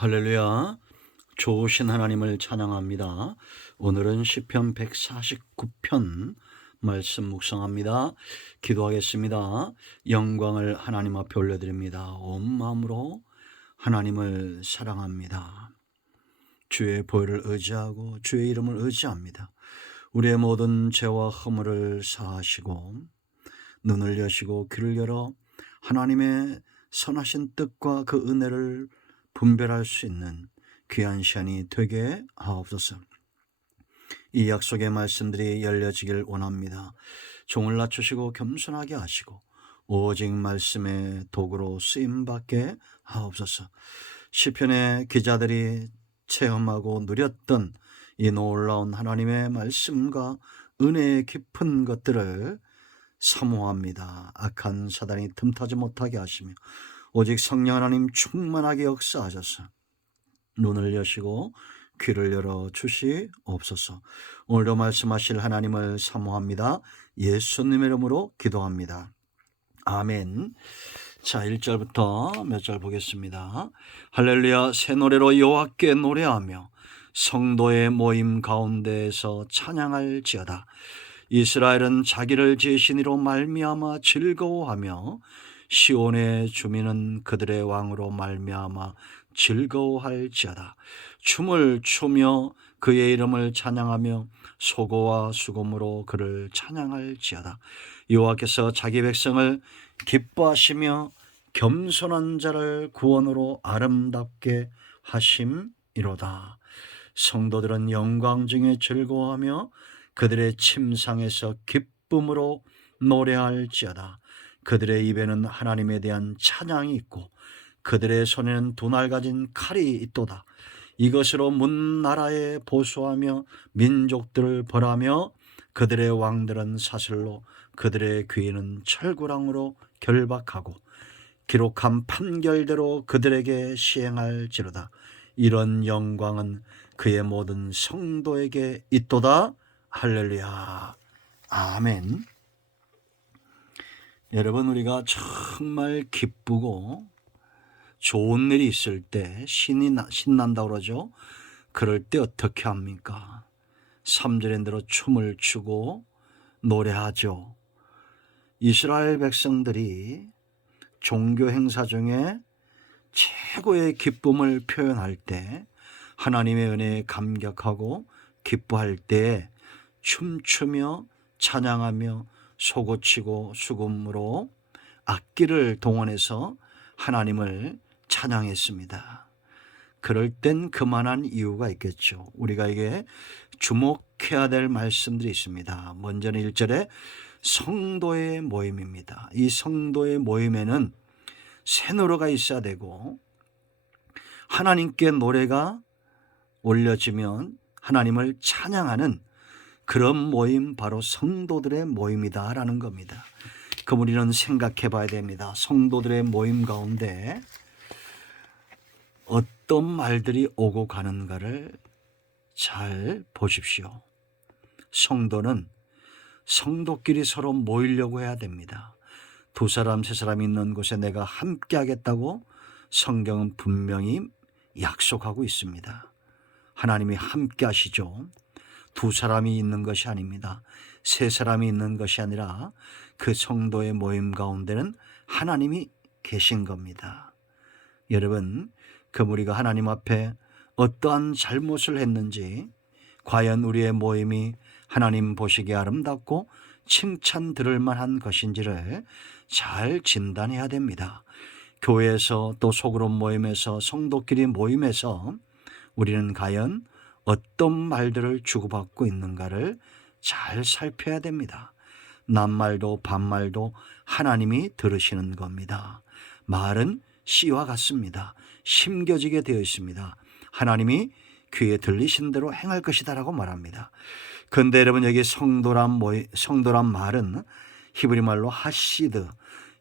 할렐루야. 좋으신 하나님을 찬양합니다. 오늘은 시편 149편 말씀 묵상합니다. 기도하겠습니다. 영광을 하나님 앞에 올려드립니다. 온 마음으로 하나님을 사랑합니다. 주의 보혈을 의지하고 주의 이름을 의지합니다. 우리의 모든 죄와 허물을 사하시고 눈을 여시고 귀를 열어 하나님의 선하신 뜻과 그 은혜를 분별할 수 있는 귀한 시간이 되게 하옵소서. 이 약속의 말씀들이 열려지길 원합니다. 종을 낮추시고 겸손하게 하시고 오직 말씀의 도구로 쓰임받게 하옵소서. 시편의 기자들이 체험하고 누렸던 이 놀라운 하나님의 말씀과 은혜의 깊은 것들을 사모합니다. 악한 사단이 틈타지 못하게 하시며 오직 성령 하나님 충만하게 역사하셔서 눈을 여시고 귀를 열어 주시옵소서. 오늘도 말씀하실 하나님을 사모합니다. 예수님의 이름으로 기도합니다. 아멘. 자, 1절부터 몇 절 보겠습니다. 할렐루야. 새 노래로 여호와께 노래하며 성도의 모임 가운데에서 찬양할지어다. 이스라엘은 자기를 지으신 이로 말미암아 즐거워하며 시온의 주민은 그들의 왕으로 말미암아 즐거워할지어다. 춤을 추며 그의 이름을 찬양하며 소고와 수금으로 그를 찬양할지어다. 여호와께서 자기 백성을 기뻐하시며 겸손한 자를 구원으로 아름답게 하심이로다. 성도들은 영광 중에 즐거워하며 그들의 침상에서 기쁨으로 노래할지어다. 그들의 입에는 하나님에 대한 찬양이 있고 그들의 손에는 두 날 가진 칼이 있도다. 이것으로 문 나라에 보수하며 민족들을 벌하며 그들의 왕들은 사슬로 그들의 귀인은 철구랑으로 결박하고 기록한 판결대로 그들에게 시행할지로다. 이런 영광은 그의 모든 성도에게 있도다. 할렐루야. 아멘. 여러분, 우리가 정말 기쁘고 좋은 일이 있을 때 신난다고 그러죠. 그럴 때 어떻게 합니까? 3절인 대로 춤을 추고 노래하죠. 이스라엘 백성들이 종교 행사 중에 최고의 기쁨을 표현할 때, 하나님의 은혜에 감격하고 기뻐할 때 춤추며 찬양하며 소고치고 수금으로 악기를 동원해서 하나님을 찬양했습니다. 그럴 땐 그만한 이유가 있겠죠. 우리가 이게 주목해야 될 말씀들이 있습니다. 먼저는 1절에 성도의 모임입니다. 이 성도의 모임에는 새 노래가 있어야 되고 하나님께 노래가 올려지면 하나님을 찬양하는 그런 모임, 바로 성도들의 모임이다라는 겁니다. 그럼 우리는 생각해 봐야 됩니다. 성도들의 모임 가운데 어떤 말들이 오고 가는가를 잘 보십시오. 성도는 성도끼리 서로 모이려고 해야 됩니다. 두 사람 세 사람 있는 곳에 내가 함께 하겠다고 성경은 분명히 약속하고 있습니다. 하나님이 함께 하시죠. 두 사람이 있는 것이 아닙니다. 세 사람이 있는 것이 아니라 그 성도의 모임 가운데는 하나님이 계신 겁니다. 여러분, 그럼 우리가 하나님 앞에 어떠한 잘못을 했는지, 과연 우리의 모임이 하나님 보시기에 아름답고 칭찬 들을 만한 것인지를 잘 진단해야 됩니다. 교회에서 또 소그룹 모임에서 성도끼리 모임에서 우리는 과연 어떤 말들을 주고받고 있는가를 잘 살펴야 됩니다. 낱말도 반말도 하나님이 들으시는 겁니다. 말은 씨와 같습니다. 심겨지게 되어 있습니다. 하나님이 귀에 들리신 대로 행할 것이다 라고 말합니다. 그런데 여러분, 여기 성도란 말은 히브리 말로 하시드,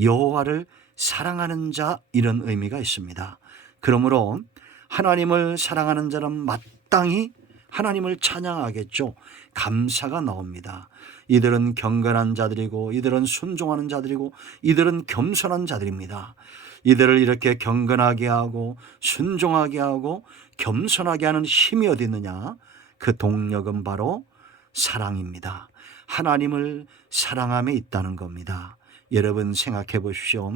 여호와를 사랑하는 자, 이런 의미가 있습니다. 그러므로 하나님을 사랑하는 자는 마땅히 하나님을 찬양하겠죠. 감사가 나옵니다. 이들은 경건한 자들이고 이들은 순종하는 자들이고 이들은 겸손한 자들입니다. 이들을 이렇게 경건하게 하고 순종하게 하고 겸손하게 하는 힘이 어디 있느냐? 그 동력은 바로 사랑입니다. 하나님을 사랑함에 있다는 겁니다. 여러분 생각해 보십시오.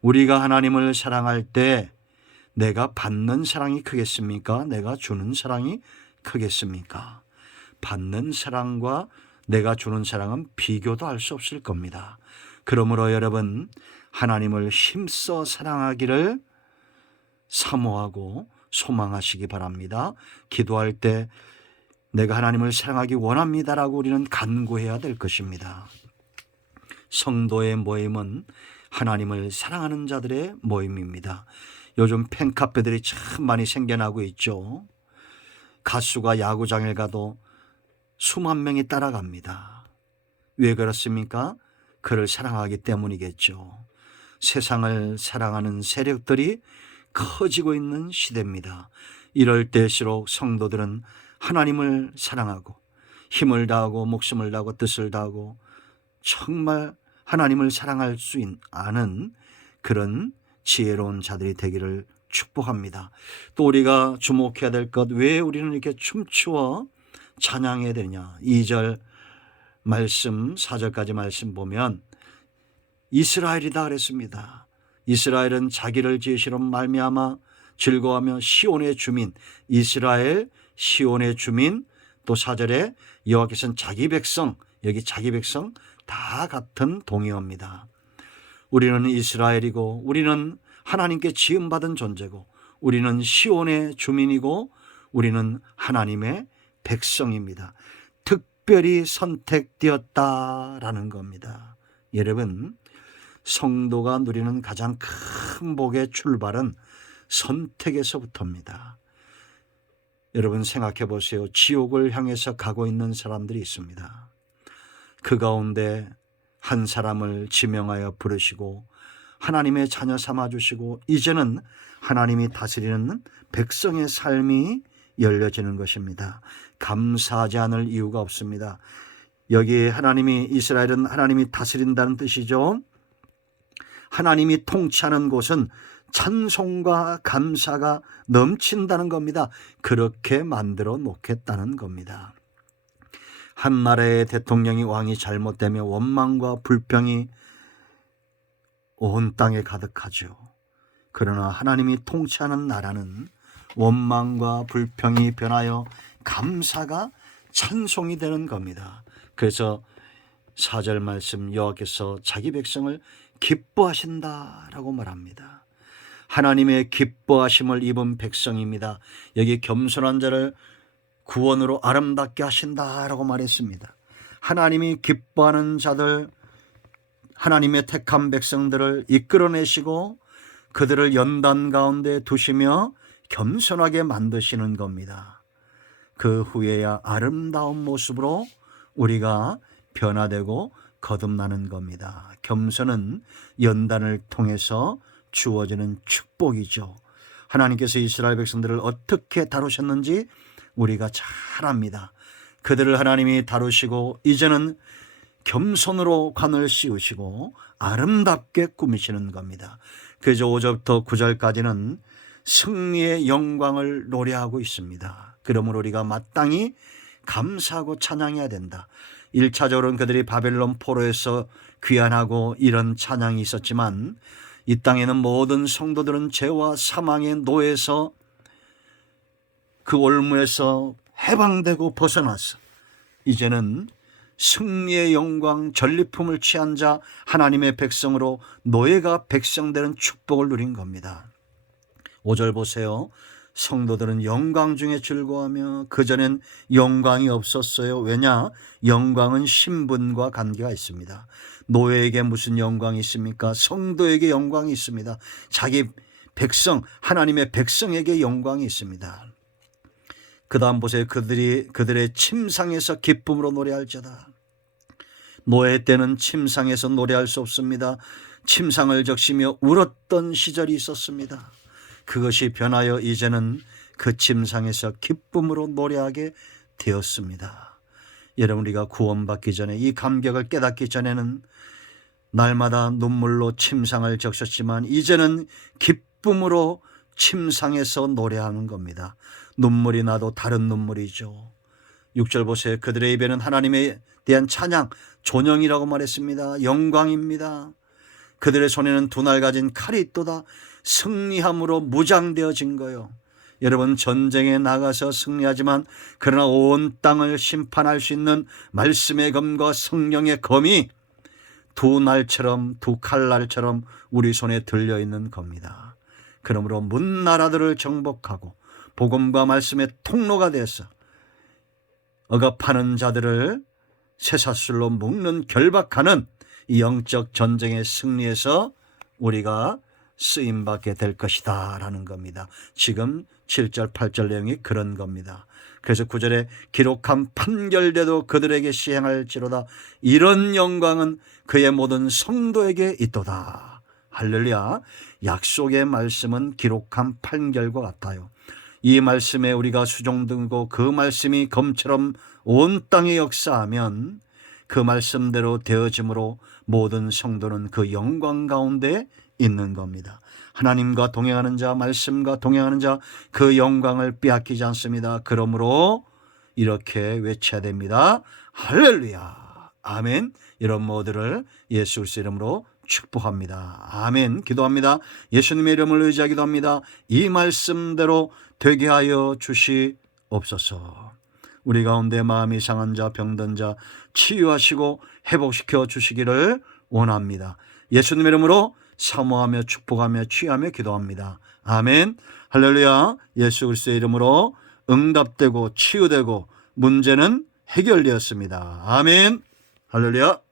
우리가 하나님을 사랑할 때 내가 받는 사랑이 크겠습니까? 내가 주는 사랑이 크겠습니까? 받는 사랑과 내가 주는 사랑은 비교도 할 수 없을 겁니다. 그러므로 여러분 하나님을 힘써 사랑하기를 사모하고 소망하시기 바랍니다. 기도할 때 내가 하나님을 사랑하기 원합니다라고 우리는 간구해야 될 것입니다. 성도의 모임은 하나님을 사랑하는 자들의 모임입니다. 요즘 팬카페들이 참 많이 생겨나고 있죠. 가수가 야구장에 가도 수만 명이 따라갑니다. 왜 그렇습니까? 그를 사랑하기 때문이겠죠. 세상을 사랑하는 세력들이 커지고 있는 시대입니다. 이럴 때일수록 성도들은 하나님을 사랑하고 힘을 다하고 목숨을 다하고 뜻을 다하고 정말 하나님을 사랑할 수 아는 그런 지혜로운 자들이 되기를 축복합니다. 또 우리가 주목해야 될 것, 왜 우리는 이렇게 춤추어 찬양해야 되냐? 2절 말씀 4절까지 말씀 보면 이스라엘이다 그랬습니다. 이스라엘은 자기를 지으시로 말미암아 즐거워하며 시온의 주민, 이스라엘 시온의 주민, 또 4절에 여호와께서는 자기 백성, 여기 자기 백성 다 같은 동의어입니다. 우리는 이스라엘이고 우리는 하나님께 지음받은 존재고 우리는 시온의 주민이고 우리는 하나님의 백성입니다. 특별히 선택되었다라는 겁니다. 여러분, 성도가 누리는 가장 큰 복의 출발은 선택에서부터입니다. 여러분 생각해 보세요. 지옥을 향해서 가고 있는 사람들이 있습니다. 그 가운데 한 사람을 지명하여 부르시고 하나님의 자녀 삼아주시고 이제는 하나님이 다스리는 백성의 삶이 열려지는 것입니다. 감사하지 않을 이유가 없습니다. 여기 하나님이, 이스라엘은 하나님이 다스린다는 뜻이죠. 하나님이 통치하는 곳은 찬송과 감사가 넘친다는 겁니다. 그렇게 만들어 놓겠다는 겁니다. 한 나라의 대통령이 왕이 잘못되며 원망과 불평이 온 땅에 가득하죠. 그러나 하나님이 통치하는 나라는 원망과 불평이 변하여 감사가 찬송이 되는 겁니다. 그래서 4절 말씀, 여호와께서 자기 백성을 기뻐하신다라고 말합니다. 하나님의 기뻐하심을 입은 백성입니다. 여기 겸손한 자를 구원으로 아름답게 하신다라고 말했습니다. 하나님이 기뻐하는 자들, 하나님의 택한 백성들을 이끌어내시고 그들을 연단 가운데 두시며 겸손하게 만드시는 겁니다. 그 후에야 아름다운 모습으로 우리가 변화되고 거듭나는 겁니다. 겸손은 연단을 통해서 주어지는 축복이죠. 하나님께서 이스라엘 백성들을 어떻게 다루셨는지 우리가 잘 압니다. 그들을 하나님이 다루시고 이제는 겸손으로 관을 씌우시고 아름답게 꾸미시는 겁니다. 그래서 5절부터 9절까지는 승리의 영광을 노래하고 있습니다. 그러므로 우리가 마땅히 감사하고 찬양해야 된다. 1차적으로는 그들이 바벨론 포로에서 귀환하고 이런 찬양이 있었지만 이 땅에는 모든 성도들은 죄와 사망의 노예에서 그 올무에서 해방되고 벗어나서 이제는 승리의 영광 전리품을 취한 자 하나님의 백성으로 노예가 백성되는 축복을 누린 겁니다. 5절 보세요. 성도들은 영광 중에 즐거워하며 그전엔 영광이 없었어요. 왜냐? 영광은 신분과 관계가 있습니다. 노예에게 무슨 영광이 있습니까? 성도에게 영광이 있습니다. 자기 백성, 하나님의 백성에게 영광이 있습니다. 그 다음 보세요. 그들의 침상에서 기쁨으로 노래할지어다. 노예 때는 침상에서 노래할 수 없습니다. 침상을 적시며 울었던 시절이 있었습니다. 그것이 변하여 이제는 그 침상에서 기쁨으로 노래하게 되었습니다. 여러분, 우리가 구원받기 전에 이 감격을 깨닫기 전에는 날마다 눈물로 침상을 적셨지만 이제는 기쁨으로 침상에서 노래하는 겁니다. 눈물이 나도 다른 눈물이죠. 6절 보세요. 그들의 입에는 하나님에 대한 찬양, 존영이라고 말했습니다. 영광입니다. 그들의 손에는 두 날 가진 칼이 있도다. 승리함으로 무장되어진 거요. 여러분, 전쟁에 나가서 승리하지만 그러나 온 땅을 심판할 수 있는 말씀의 검과 성령의 검이 두 날처럼, 두 칼날처럼 우리 손에 들려있는 겁니다. 그러므로 문 나라들을 정복하고 복음과 말씀의 통로가 돼서 억압하는 자들을 쇠사슬로 묶는 결박하는 이 영적 전쟁의 승리에서 우리가 쓰임받게 될 것이다 라는 겁니다. 지금 7절 8절 내용이 그런 겁니다. 그래서 9절에 기록한 판결대도 그들에게 시행할지로다. 이런 영광은 그의 모든 성도에게 있도다. 할렐루야. 약속의 말씀은 기록한 판결과 같아요. 이 말씀에 우리가 수종들고 그 말씀이 검처럼 온 땅에 역사하면 그 말씀대로 되어짐으로 모든 성도는 그 영광 가운데 있는 겁니다. 하나님과 동행하는 자, 말씀과 동행하는 자, 그 영광을 빼앗기지 않습니다. 그러므로 이렇게 외쳐야 됩니다. 할렐루야. 아멘. 이런 모두를 예수 그리스도의 이름으로 축복합니다. 아멘. 기도합니다. 예수님의 이름을 의지하기도 합니다. 이 말씀대로 되게 하여 주시옵소서. 우리 가운데 마음이 상한 자, 병든 자 치유하시고 회복시켜 주시기를 원합니다. 예수님의 이름으로 사모하며 축복하며 취하며 기도합니다. 아멘. 할렐루야. 예수 그리스도의 이름으로 응답되고 치유되고 문제는 해결되었습니다. 아멘. 할렐루야.